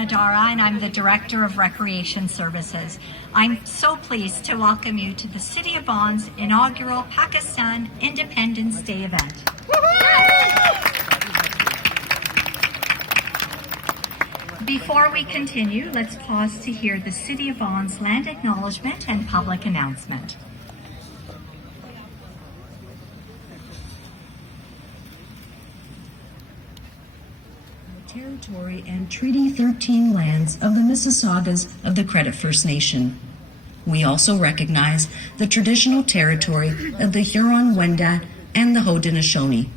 Adara, and I'm the Director of Recreation Services. I'm so pleased to welcome you to the City of Vaughan's inaugural Pakistan Independence Day event. Before we continue, let's pause to hear the City of Vaughan's land acknowledgement and public announcement. Territory and Treaty 13 lands of the Mississaugas of the Credit First Nation. We also recognize the traditional territory of the Huron-Wendat and the Haudenosaunee.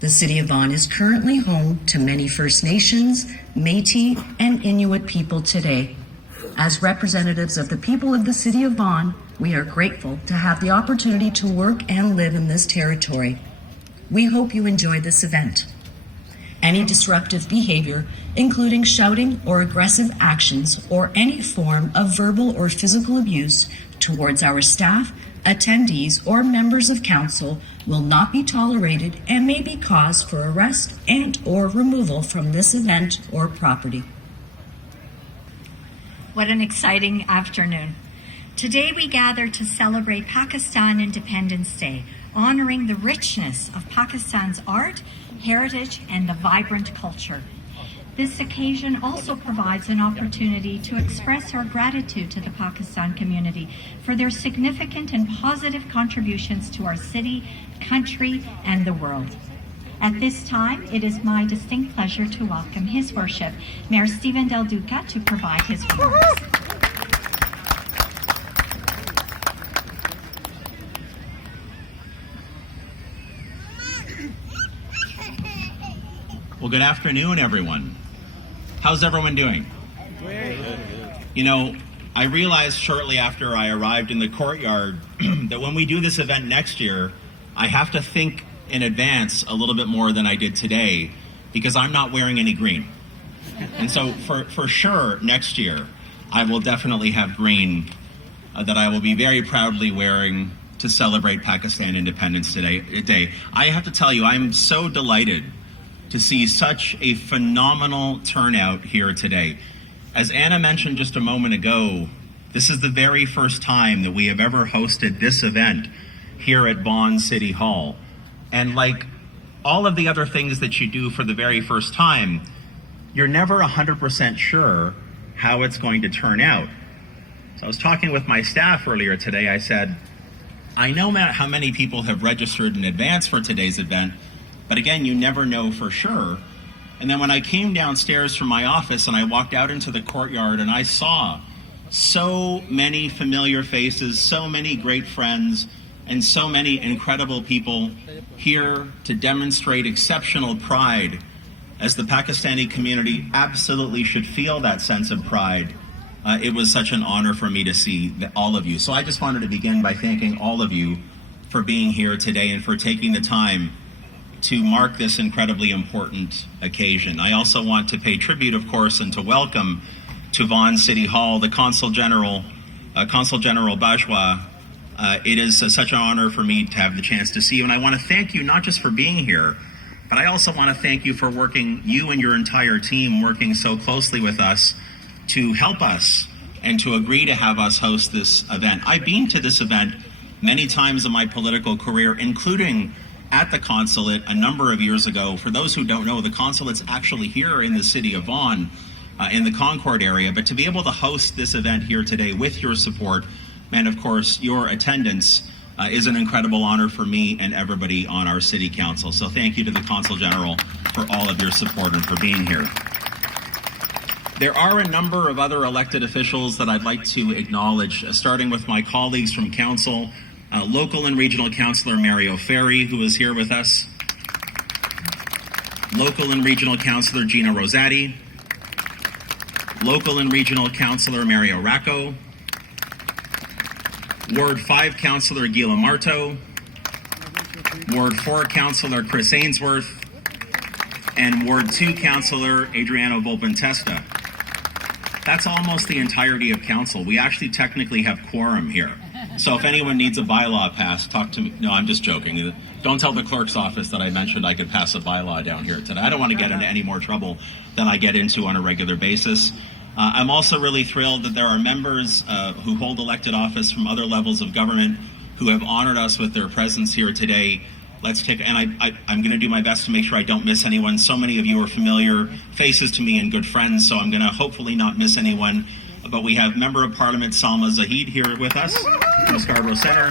The City of Vaughan is currently home to many First Nations, Métis, and Inuit people today. As representatives of the people of the City of Vaughan, we are grateful to have the opportunity to work and live in this territory. We hope you enjoy this event. Any disruptive behavior, including shouting or aggressive actions or any form of verbal or physical abuse towards our staff, attendees, or members of council will not be tolerated and may be cause for arrest and/or removal from this event or property. What an exciting afternoon. Today we gather to celebrate Pakistan Independence Day, honoring the richness of Pakistan's art, heritage, and the vibrant culture. This occasion also provides an opportunity to express our gratitude to the Pakistan community for their significant and positive contributions to our city, country, and the world. At this time, it is my distinct pleasure to welcome His Worship, Mayor Stephen Deluka, to provide his remarks. Well, good afternoon, everyone. How's everyone doing? Great. You know, I realized shortly after I arrived in the courtyard that when we do this event next year, I have to think in advance a little bit more than I did today because I'm not wearing any green. And so for sure, next year, I will definitely have green that I will be very proudly wearing to celebrate Pakistan Independence Day. I have to tell you, I'm so delighted to see such a phenomenal turnout here today. As Anna mentioned just a moment ago, this is the very first time that we have ever hosted this event here at Vaughan City Hall. And like all of the other things that you do for the very first time, you're never 100% sure how it's going to turn out. So I was talking with my staff earlier today. I said, I know how many people have registered in advance for today's event, but again, you never know for sure. And then when I came downstairs from my office and I walked out into the courtyard and I saw so many familiar faces, so many great friends, and so many incredible people here to demonstrate exceptional pride, as the Pakistani community absolutely should feel that sense of pride. It was such an honor for me to see all of you. So I just wanted to begin by thanking all of you for being here today and for taking the time to mark this incredibly important occasion. I also want to pay tribute, of course, and to welcome to Vaughan City Hall the Consul General, Consul General Bajwa. It is such an honor for me to have the chance to see you, and I want to thank you not just for being here, but I also want to thank you for working, you and your entire team working so closely with us to help us and to agree to have us host this event. I've been to this event many times in my political career, including at the consulate a number of years ago. For those who don't know, the consulate's actually here in the city of Vaughan, in the Concord area. But to be able to host this event here today with your support, and of course your attendance, is an incredible honor for me and everybody on our city council. So thank you to the Consul General for all of your support and for being here. There are a number of other elected officials that I'd like to acknowledge, starting with my colleagues from council. Local and Regional Councillor Mario Ferry, who is here with us. Local and Regional Councillor Gina Rosati. Local and Regional Councillor Mario Racco. Ward 5 Councillor Gila Marto. Ward 4 Councillor Chris Ainsworth. And Ward 2 Councillor Adriano Volpentesta. That's almost the entirety of council. We actually technically have quorum here. So if anyone needs a bylaw passed, talk to me. No, I'm just joking. Don't tell the clerk's office that I mentioned I could pass a bylaw down here today. I don't want to get into any more trouble than I get into on a regular basis. I'm also really thrilled that there are members who hold elected office from other levels of government who have honored us with their presence here today. Let's take, and I'm going to do my best to make sure I don't miss anyone. So many of you are familiar faces to me and good friends, so I'm going to hopefully not miss anyone. But we have Member of Parliament Salma Zahid here with us from Scarborough Centre.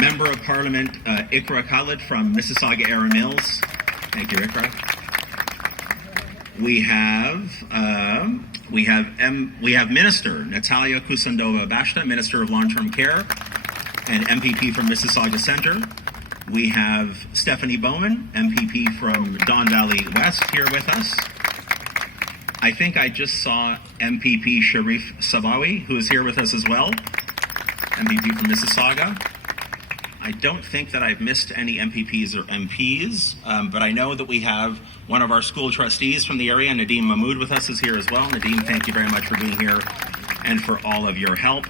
Member of Parliament Ikra Khalid from Mississauga Era Mills. Thank you, Ikra. We have Minister Natalia Kusandova Bashta, Minister of Long-Term Care and MPP from Mississauga Centre. We have Stephanie Bowman, MPP from Don Valley West, here with us. I think I just saw MPP Sharif Sabawi, who is here with us as well, MPP from Mississauga. I don't think that I've missed any MPPs or MPs, but I know that we have one of our school trustees from the area, Nadeem Mahmood, with us is here as well. Nadeem, thank you very much for being here and for all of your help.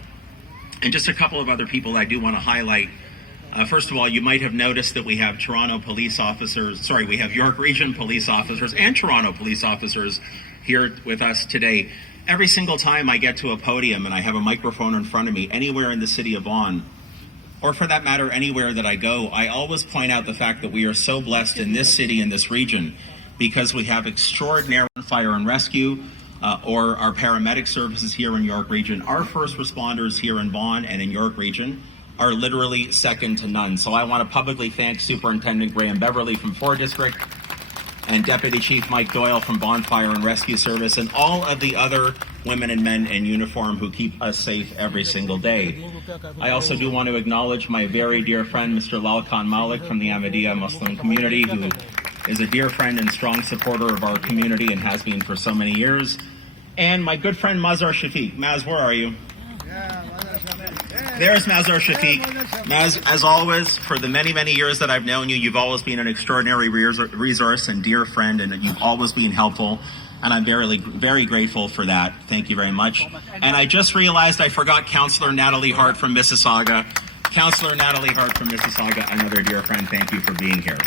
And just a couple of other people I do want to highlight. First of all, you might have noticed that we have we have York Region police officers and Toronto police officers here with us today. Every single time I get to a podium and I have a microphone in front of me, anywhere in the city of Vaughan, or for that matter, anywhere that I go, I always point out the fact that we are so blessed in this city, in this region, because we have extraordinary fire and rescue, or our paramedic services here in York Region. Our first responders here in Vaughan and in York Region are literally second to none. So I want to publicly thank Superintendent Graham Beverly from 4 District and Deputy Chief Mike Doyle from Vaughan Fire and Rescue Service and all of the other women and men in uniform who keep us safe every single day. I also do want to acknowledge my very dear friend, Mr. Lalkan Malik from the Ahmadiyya Muslim community, who is a dear friend and strong supporter of our community and has been for so many years. And my good friend Mazhar Shafiq. Maz, where are you? There's Mazhar Shafiq. Maz, as always, for the many, many years that I've known you, you've always been an extraordinary resource and dear friend, and you've always been helpful. And I'm very, very grateful for that. Thank you very much. And I just realized I forgot Councillor Natalie Hart from Mississauga. Councillor Natalie Hart from Mississauga, another dear friend, thank you for being here.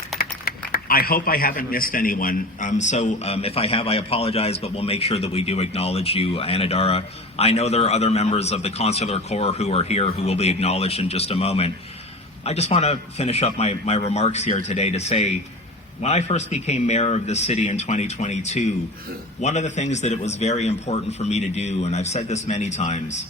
I hope I haven't missed anyone. If I have, I apologize, but we'll make sure that we do acknowledge you, Anadara. I know there are other members of the Consular Corps who are here who will be acknowledged in just a moment. I just want to finish up my remarks here today to say, when I first became mayor of this city in 2022, one of the things that it was very important for me to do, and I've said this many times,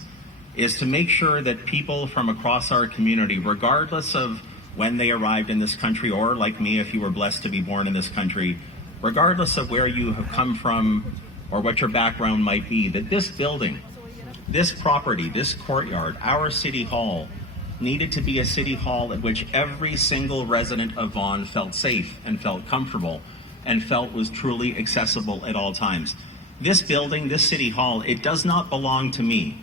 is to make sure that people from across our community, regardless of when they arrived in this country, or like me, if you were blessed to be born in this country, regardless of where you have come from or what your background might be, that this building, this property, this courtyard, our city hall, needed to be a city hall at which every single resident of Vaughan felt safe and felt comfortable and felt was truly accessible at all times. This building, this city hall, it does not belong to me.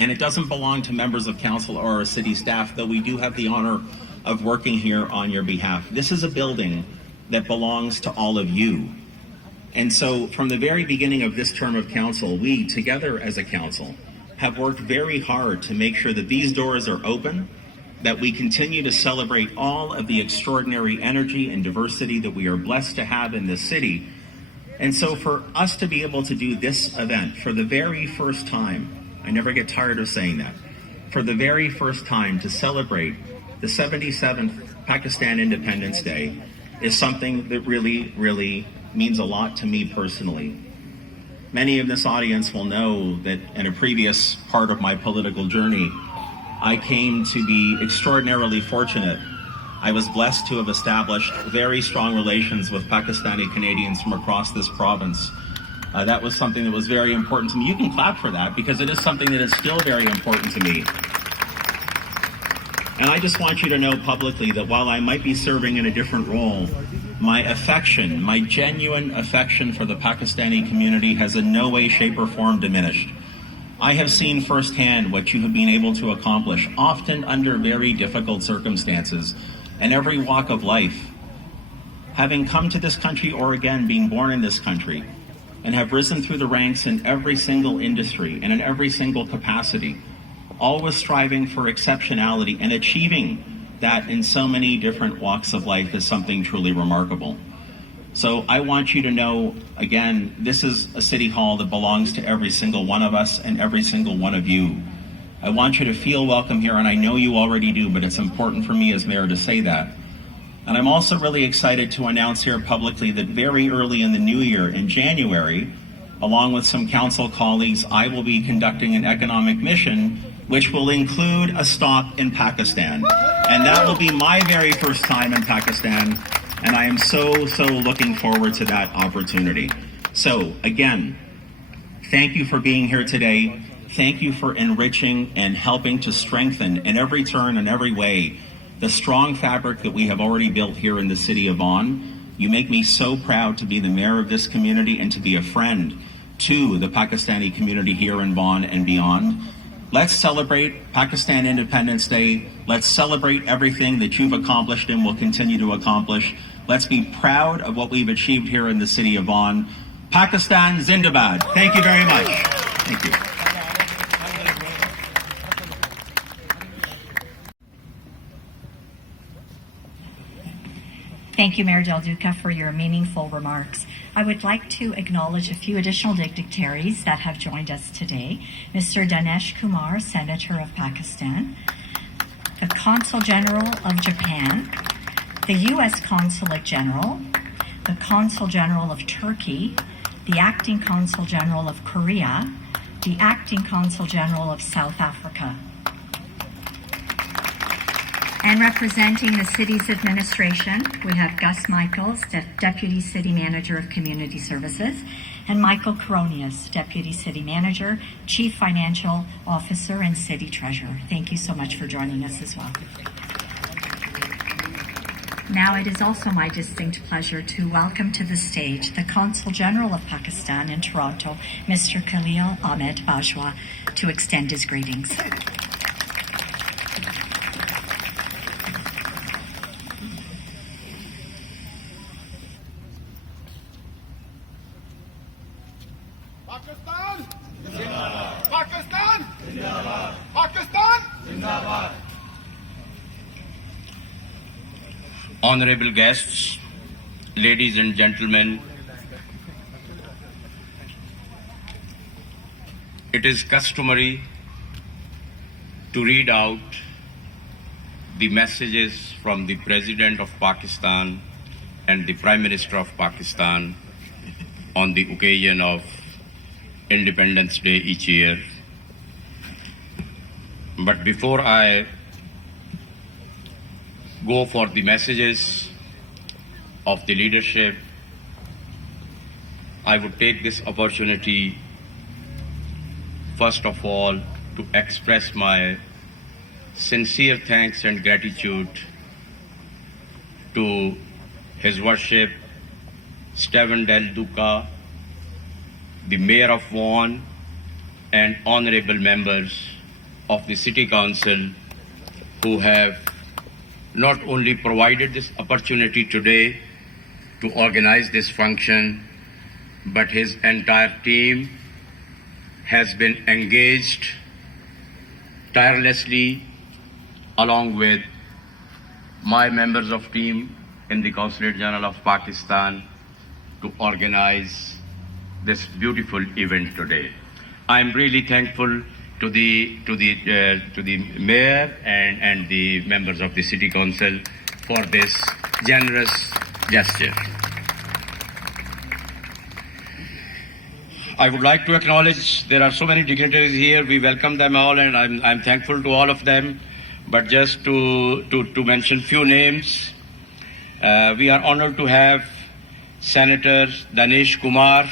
And it doesn't belong to members of council or our city staff, though we do have the honor of working here on your behalf. This is a building that belongs to all of you. And so from the very beginning of this term of council, we, together as a council, have worked very hard to make sure that these doors are open, that we continue to celebrate all of the extraordinary energy and diversity that we are blessed to have in this city. And so for us to be able to do this event for the very first time, I never get tired of saying that, for the very first time to celebrate the 77th Pakistan Independence Day is something that really, really means a lot to me personally. Many of this audience will know that in a previous part of my political journey, I came to be extraordinarily fortunate. I was blessed to have established very strong relations with Pakistani Canadians from across this province. That was something that was very important to me. You can clap for that because it is something that is still very important to me. And I just want you to know publicly that while I might be serving in a different role, my affection, my genuine affection for the Pakistani community has in no way, shape, or form diminished. I have seen firsthand what you have been able to accomplish, often under very difficult circumstances, in every walk of life. Having come to this country, or again, being born in this country, and have risen through the ranks in every single industry and in every single capacity, always striving for exceptionality and achieving that in so many different walks of life is something truly remarkable. So I want you to know, again, this is a city hall that belongs to every single one of us and every single one of you. I want you to feel welcome here, and I know you already do, but it's important for me as mayor to say that. And I'm also really excited to announce here publicly that very early in the new year, in January, along with some council colleagues, I will be conducting an economic mission which will include a stop in Pakistan. And that will be my very first time in Pakistan, and I am so looking forward to that opportunity. So again, thank you for being here today. Thank you for enriching and helping to strengthen in every turn and every way the strong fabric that we have already built here in the city of Vaughan. You make me so proud to be the mayor of this community and to be a friend to the Pakistani community here in Vaughan and beyond. Let's celebrate Pakistan Independence Day. Let's celebrate everything that you've accomplished and will continue to accomplish. Let's be proud of what we've achieved here in the city of Vaughan. Pakistan Zindabad. Thank you very much. Thank you. Thank you, Mayor Deluka, for your meaningful remarks. I would like to acknowledge a few additional dignitaries that have joined us today. Mr. Dinesh Kumar, Senator of Pakistan, the Consul General of Japan, the U.S. Consulate General, the Consul General of Turkey, the Acting Consul General of Korea, the Acting Consul General of South Africa. And representing the city's administration, we have Gus Michaels, Deputy City Manager of Community Services, and Michael Coronius, Deputy City Manager, Chief Financial Officer, and City Treasurer. Thank you so much for joining us as well. Now it is also my distinct pleasure to welcome to the stage the Consul General of Pakistan in Toronto, Mr. Khalil Ahmed Bajwa, to extend his greetings. Pakistan! Zindabad! Pakistan! Zindabad! Pakistan! Zindabad! Honorable guests, ladies and gentlemen, it is customary to read out the messages from the President of Pakistan and the Prime Minister of Pakistan on the occasion of Independence Day each year. But before I go for the messages of the leadership, I would take this opportunity first of all to express my sincere thanks and gratitude to His Worship Stephen Deluka, the Mayor of Vaughan, and honorable members of the City Council who have not only provided this opportunity today to organize this function, but his entire team has been engaged tirelessly along with my members of team in the Consulate General of Pakistan to organize this beautiful event today. I am really thankful to the mayor and the members of the City Council for this generous gesture. I would like to acknowledge there are so many dignitaries here. We welcome them all, and I'm thankful to all of them. But just to mention few names, we are honored to have Senator Dinesh Kumar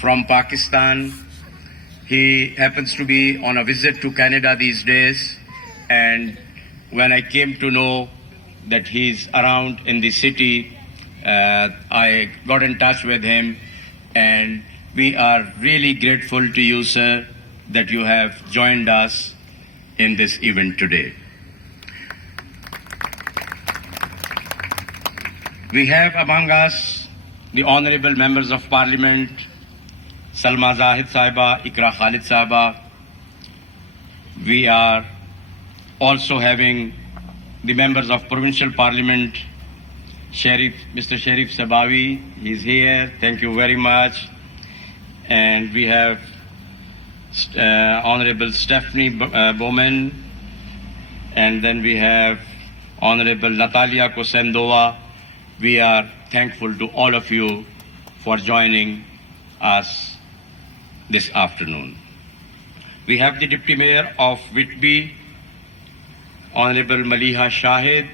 from Pakistan. He happens to be on a visit to Canada these days, and when I came to know that he's around in the city, I got in touch with him, and we are really grateful to you, sir, that you have joined us in this event today. We have among us the honorable members of Parliament, Salma Zahid Sahiba, Ikra Khalid Sahiba, We are also having the members of Provincial Parliament, Mr. Sharif Sabawi, he is here. Thank you very much. And we have Honorable Stephanie Bowman, and then we have Honorable Natalia Kosendova. We are thankful to all of you for joining us this afternoon. We have the Deputy Mayor of Whitby, Honorable Maliha Shahid.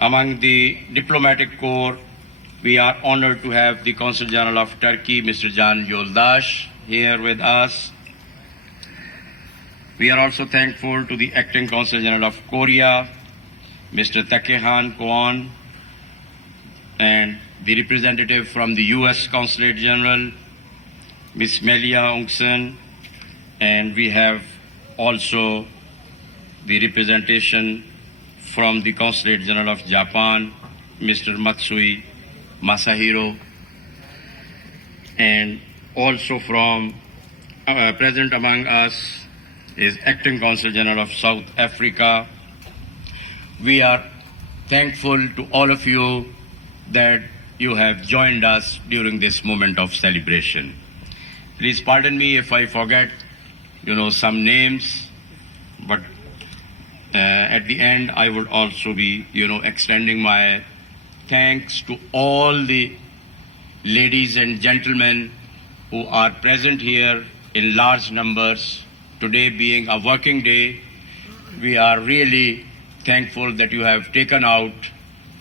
Among the diplomatic corps, we are honored to have the Consul General of Turkey, Mr. Can Yoldaş, here with us. We are also thankful to the Acting Consul General of Korea, Mr. Takehan Kwon, and the representative from the U.S. Consulate General, Ms. Melia Ungsen, and we have also the representation from the Consulate General of Japan, Mr. Matsui Masahiro, and also from present among us is Acting Consul General of South Africa. We are thankful to all of you that you have joined us during this moment of celebration. Please pardon me if I forget, some names, but at the end I would also be, extending my thanks to all the ladies and gentlemen who are present here in large numbers. Today being a working day, we are really thankful that you have taken out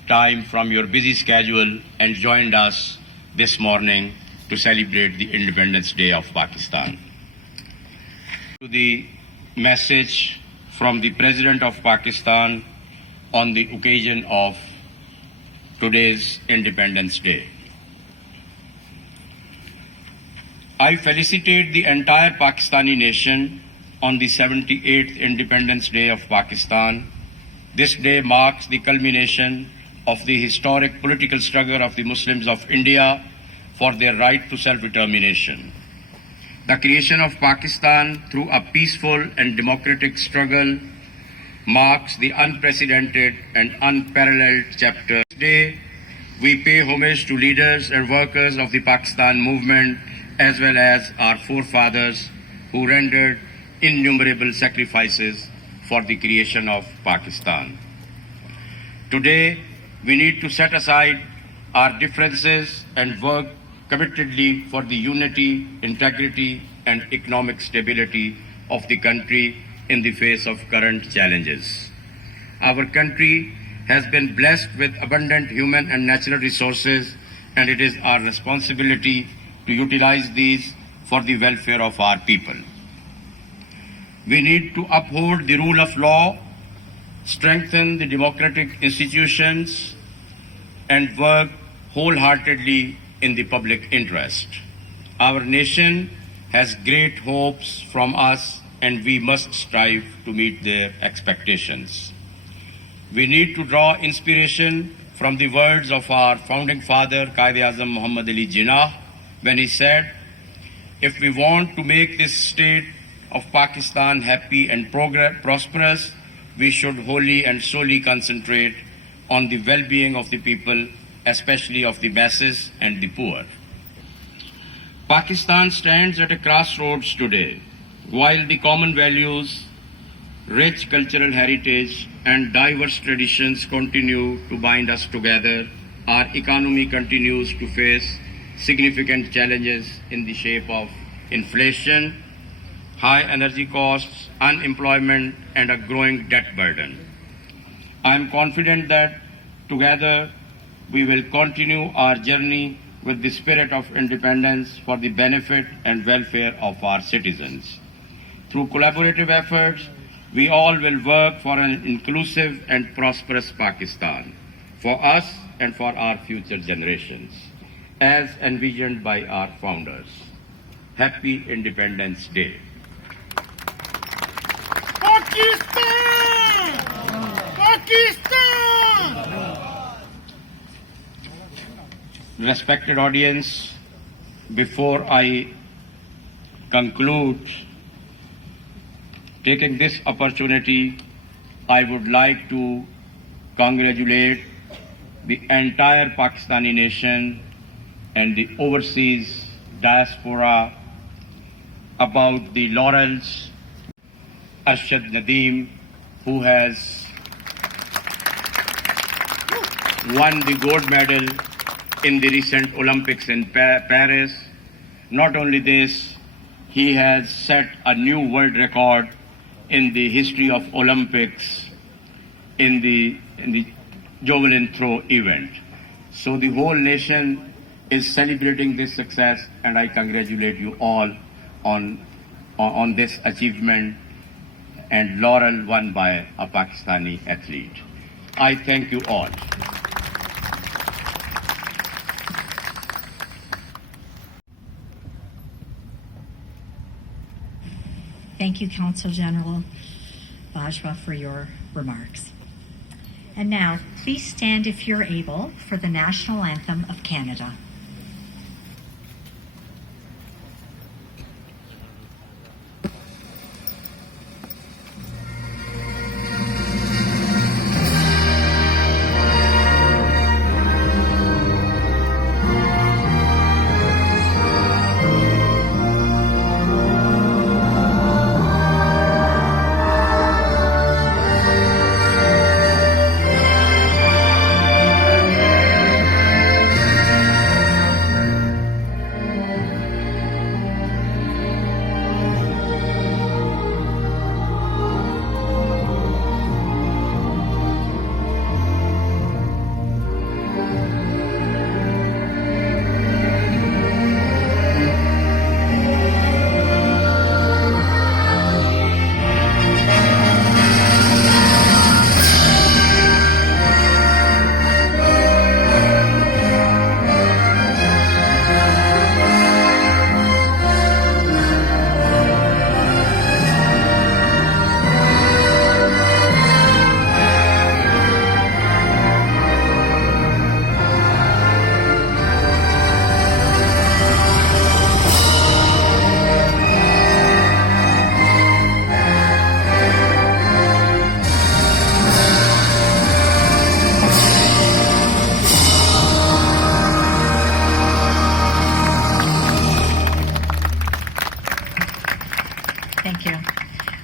time from your busy schedule and joined us this morning to celebrate the Independence Day of Pakistan. To the message from the President of Pakistan on the occasion of today's Independence Day. I felicitate the entire Pakistani nation on the 78th Independence Day of Pakistan. This day marks the culmination of the historic political struggle of the Muslims of India for their right to self-determination. The creation of Pakistan through a peaceful and democratic struggle marks the unprecedented and unparalleled chapter. Today, we pay homage to leaders and workers of the Pakistan movement as well as our forefathers who rendered innumerable sacrifices for the creation of Pakistan. Today, we need to set aside our differences and work committedly for the unity, integrity, and economic stability of the country in the face of current challenges. Our country has been blessed with abundant human and natural resources, and it is our responsibility to utilize these for the welfare of our people. We need to uphold the rule of law, strengthen the democratic institutions, and work wholeheartedly in the public interest. Our nation has great hopes from us, and we must strive to meet their expectations. We need to draw inspiration from the words of our founding father, Quaid-e-Azam Muhammad Ali Jinnah, when he said, "If we want to make this state of Pakistan happy and prosperous, we should wholly and solely concentrate on the well-being of the people, especially of the masses and the poor." Pakistan stands at a crossroads today. While the common values, rich cultural heritage, and diverse traditions continue to bind us together, our economy continues to face significant challenges in the shape of inflation, high energy costs, unemployment, and a growing debt burden. I am confident that together we will continue our journey with the spirit of independence for the benefit and welfare of our citizens. Through collaborative efforts, we all will work for an inclusive and prosperous Pakistan, for us and for our future generations, as envisioned by our founders. Happy Independence Day. Pakistan! Pakistan! Respected audience, before I conclude taking this opportunity, I would like to congratulate the entire Pakistani nation and the overseas diaspora about the laurels. Arshad Nadeem, who has won the gold medal in the recent Olympics in Paris. Not only this, he has set a new world record in the history of Olympics in the javelin throw event. So the whole nation is celebrating this success, and I congratulate you all on this achievement and laurel won by a Pakistani athlete. I thank you all. Thank you, Consul General Bajwa, for your remarks. And now, please stand if you're able for the National Anthem of Canada. Thank you.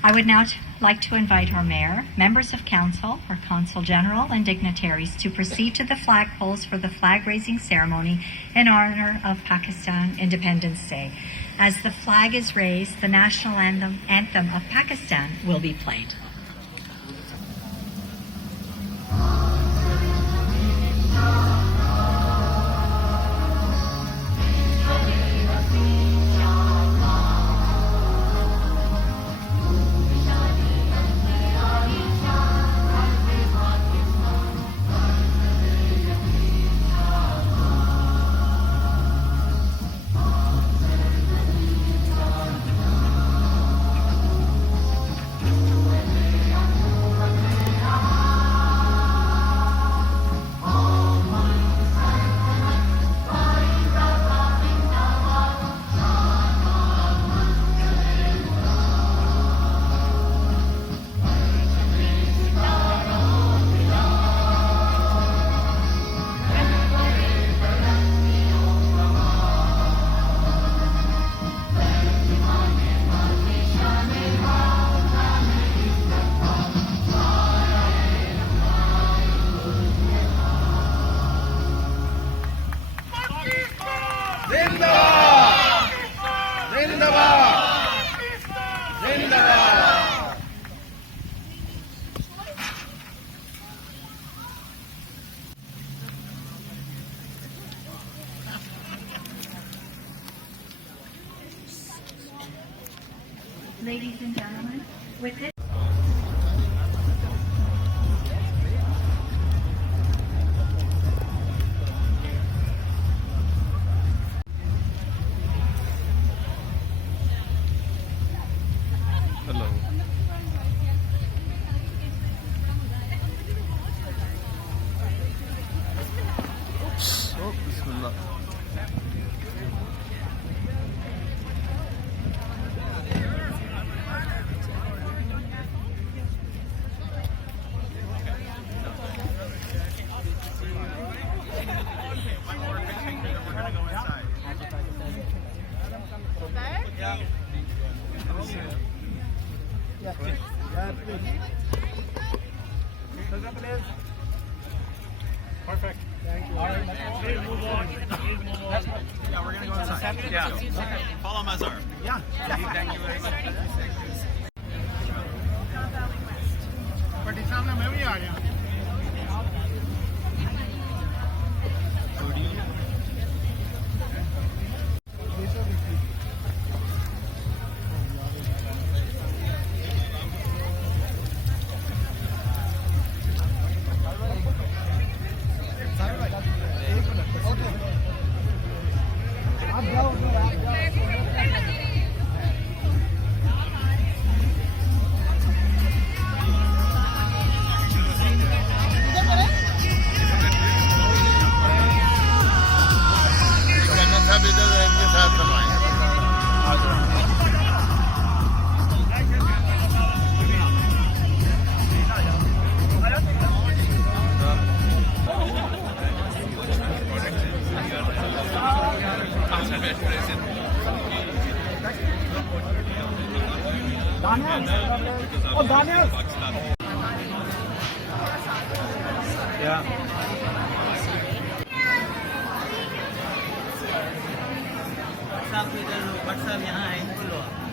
I would now like to invite our Mayor, members of Council, our Consul General, and dignitaries to proceed to the flagpoles for the flag-raising ceremony in honor of Pakistan Independence Day. As the flag is raised, the national anthem of Pakistan will be played. Ladies and gentlemen, with this Perfect. Thank you. All right, let's move on. Yeah, we're gonna go inside. Yeah. Follow Mazar. Yeah. Thank you very much. बड़ी साहब ने मैं भी आ गया सब इधर इनके साथ बनवाएंगे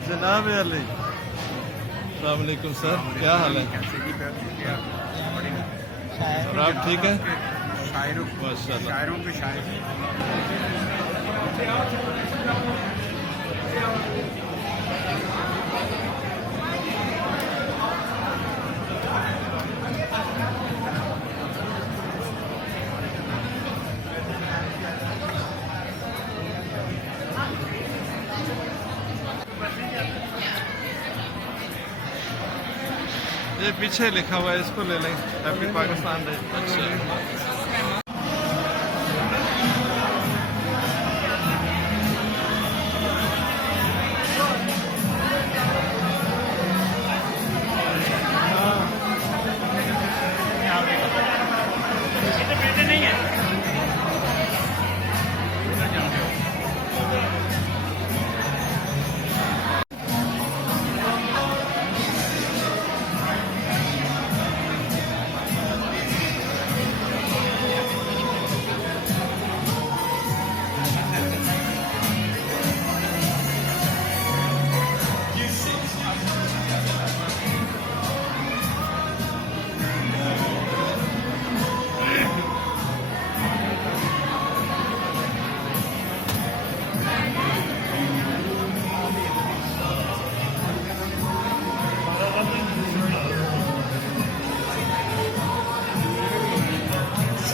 जनाब अली अस्सलाम वालेकुम सर क्या हाल है और आप ठीक है माशाल्लाह शायरों के शायर ये पीछे लिखा हुआ है इसको ले लें हैप्पी पाकिस्तान डे अच्छा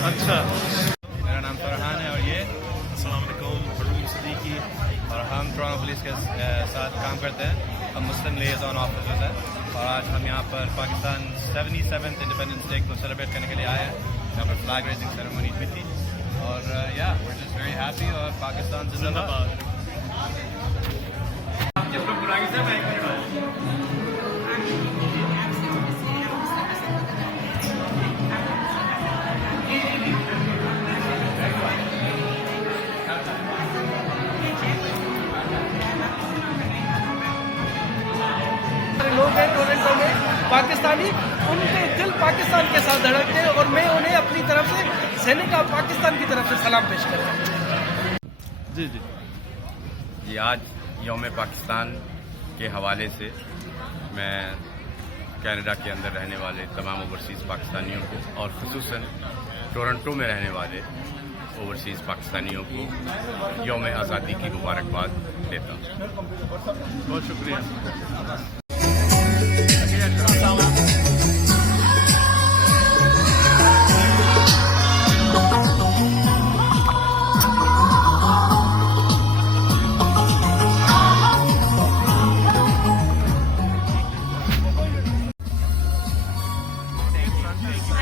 अच्छा मेरा नाम फरहान है और ये अस्सलाम वालेकुम हरून सदीकी और हम टोरंटो पुलिस के साथ काम करते हैं हम मुस्लिम लिएज़ॉन ऑफिसर्स हैं और आज हम यहाँ पर पाकिस्तान 77th इंडिपेंडेंस डे को सेलिब्रेट करने के लिए आए हैं यहाँ पर फ्लैग रेजिंग सेरेमनी हुई थी और या we're just very happy और पाकिस्तान जिंदाबाद लोग हैं टोरंटो में पाकिस्तानी उनके दिल पाकिस्तान के साथ धड़कते हैं और मैं उन्हें अपनी तरफ से सैनिक ऑफ पाकिस्तान की तरफ से सलाम पेश करता हूँ। जी जी ये आज यौम पाकिस्तान के हवाले से मैं कनाडा के अंदर रहने वाले तमाम ओवरसीज़ पाकिस्तानियों को और ख़ुसूसन टोरंटो में रहने वाले ओवरसीज़ पाकिस्तानियों को यौम आज़ादी की मुबारकबाद देता हूँ। बहुत शुक्रिया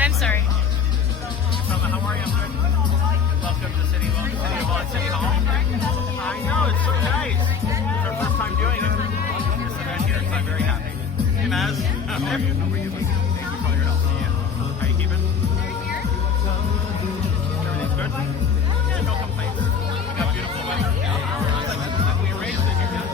I'm sorry. How are you? Welcome to City Hall. City Hall. I know, it's so nice. It's our first time doing it. This event here, so I'm very happy. Hey, Maz. How are you? Thank you for your help. Yeah. How you keeping? Everything's good? Yeah, no complaints. We got beautiful weather. We raised it here.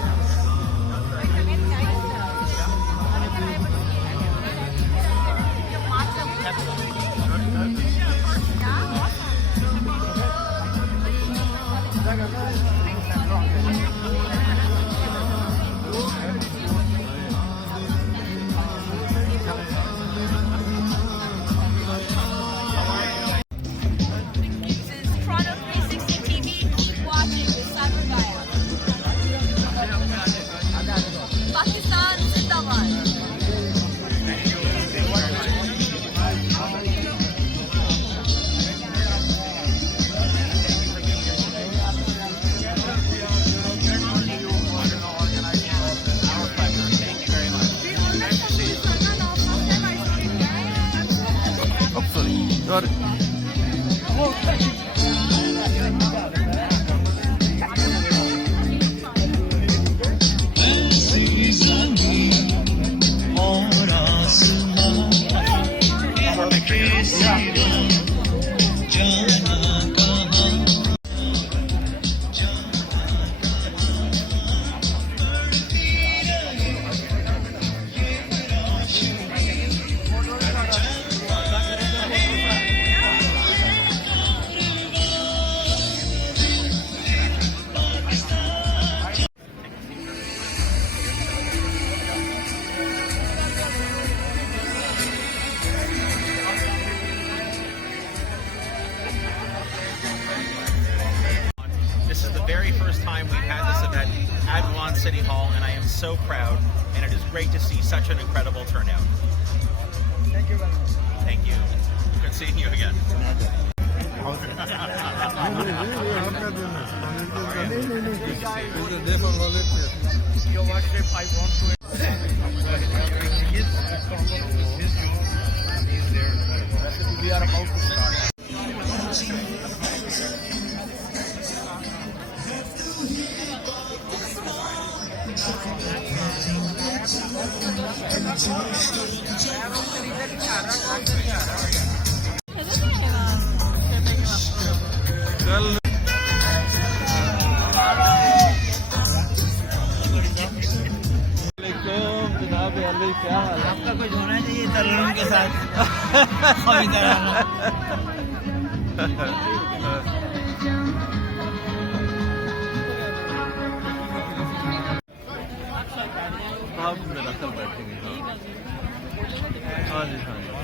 This is the very first time we've had this event at Milan City Hall, and I am so proud, and it is great to see such an incredible turnout. Thank you very much. Thank you. Good seeing you again. Your worship, I want to. We are about to start. कल जनाब अली क्या हाल है? आपका कुछ होना चाहिए तरुण के साथ आप मेरा कल बैठेंगे हाँ जी हाँ जी